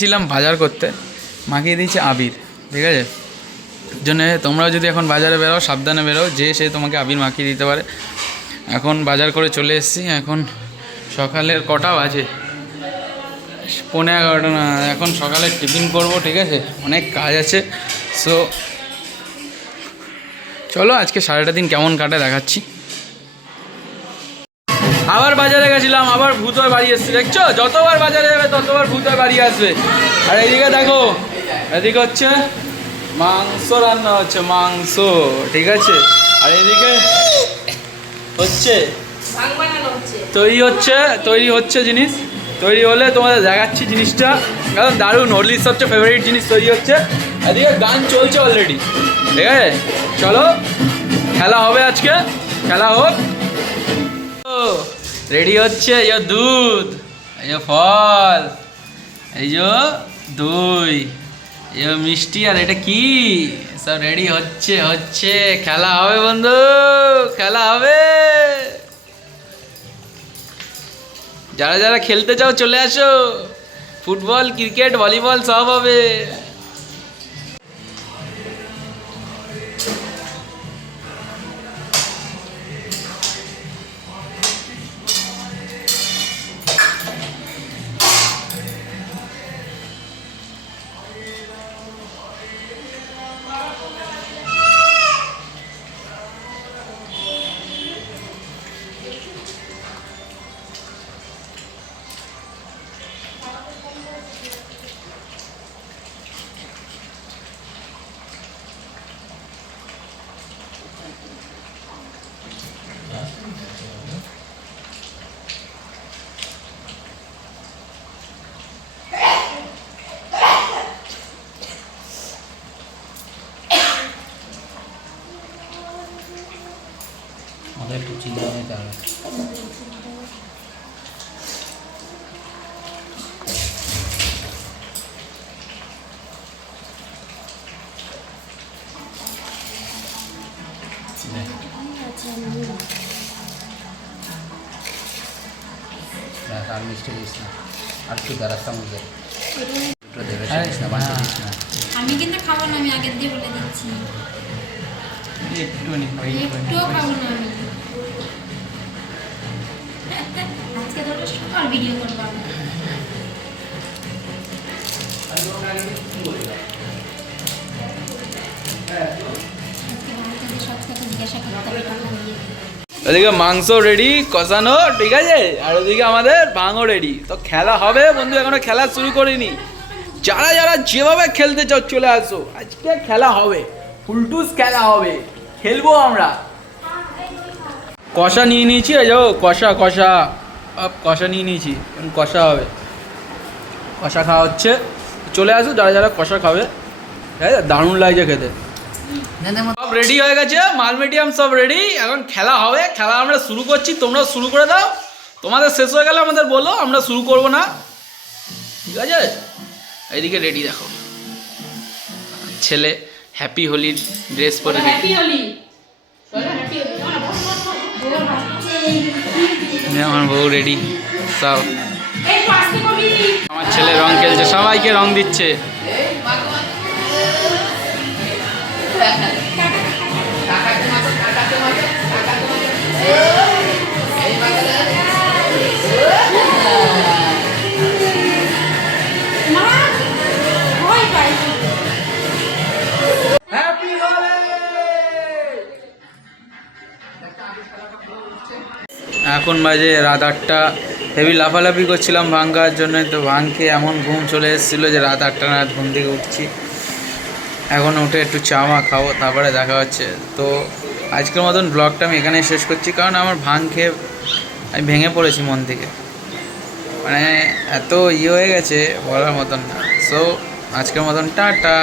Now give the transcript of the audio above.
ছিলাম বাজার করতে, মাখিয়ে দিয়েছে আবির, ঠিক আছে। জন্য তোমরাও যদি এখন বাজারে বেরো সাবধানে বেরো, যে সে তোমাকে আবির মাখিয়ে দিতে পারে। এখন বাজার করে চলে এসেছি, এখন সকালের কটা বাজে, 11:30 না। এখন সকালে টিফিন করব, ঠিক আছে, অনেক কাজ আছে। সো চলো আজকে সারাটা দিন কেমন কাটে দেখাচ্ছি। আবার বাজারে গেছিলাম, আবার ভূত হয়ে বাড়ি এসছে, দেখছো? যতবার বাজারে যাবে ততবার ভূত হয়ে বাড়ি আসবে। আর এইদিকে দেখো, এদিকে হচ্ছে মাংস রান্না হচ্ছে, মাংস, ঠিক আছে। আর এদিকে হচ্ছে তৈরি হচ্ছে জিনিস, তৈরি হলে তোমাদের দেখাচ্ছি জিনিসটা, একদম দারুণ। হরলির সবচেয়ে ফেভারিট জিনিস তৈরি হচ্ছে। এদিকে গান চলছে অলরেডি, ঠিক আছে। চলো খেলা হবে, আজকে খেলা হোক। রেডি হচ্ছে, এই যে দুধ, এই যে ফল, এই যে দই, এই যে মিষ্টি, আর এটা কি সব রেডি হচ্ছে খেলা হবে বন্ধু, খেলা হবে। যারা যারা খেলতে চাও চলে আসো, ফুটবল, ক্রিকেট, ভলিবল সব হবে। একটু চিন্তা নিতে হবে। আর মিষ্টি দিস না, আর কি রাস্তা মধ্যে দুটো দেবে, না বাঁচতে দিস না। আমি কিন্তু খাবো না, আমি আগের দিয়ে বলে দিচ্ছি, একটুও খাবো না আমি। আজকে তো সকাল ভিডিও করবো আমি। ওদিকে মাংস রেডি কষানো, ঠিক আছে, আর ওদিকে আমাদের ভাঙও রেডি। তো খেলা হবে বন্ধু, এখনো খেলা শুরু করিনি। যারা যারা যেভাবে খেলতে চাও চলে আসো, আজকে খেলা হবে, ফুলটুস খেলা হবে, খেলবো আমরা। কষা নিয়ে নিয়েছি, এই যাও কষা নিয়ে নিয়েছি, কষা হবে, কষা খাওয়া হচ্ছে। চলে আসো যারা যারা কষা খাবে, ঠিক আছে, দারুণ লাগছে খেতে। সব রেডি হয়ে গেছে, মাল মিডিয়াম সব রেডি, এখন খেলা হবে। খেলা আমরা শুরু করছি, তোমরা শুরু করে দাও। তোমাদের শেষ হয়ে গেলে আমাদের বলো, আমরা শুরু করব না, ঠিক আছে। এইদিকে রেডি দেখো, ছেলে হ্যাপি হোলির ড্রেস পরে রেডি। আমার বউ রেডি সব। আমার ছেলে রং খেলছে, সবাইকে রং দিচ্ছে। এখন বাজে রাত 8টা। হেভি লাফালাফি করছিলাম ভাং খাওয়ার জন্য, তো ভাং খেয়ে এমন ঘুম চলে এসেছিলো যে রাত 8টা নাগাদ ঘুম থেকে উঠছি। এখন উঠে একটু চা মা খাবো, তারপরে দেখা হচ্ছে। তো আজকের মতন ব্লগটা আমি এখানেই শেষ করছি, কারণ আমার ভাং খেয়ে আমি ভেঙে পড়েছি মন থেকে, মানে এত হয়ে গেছে বলার মতন না। সো আজকের মতন টাটা।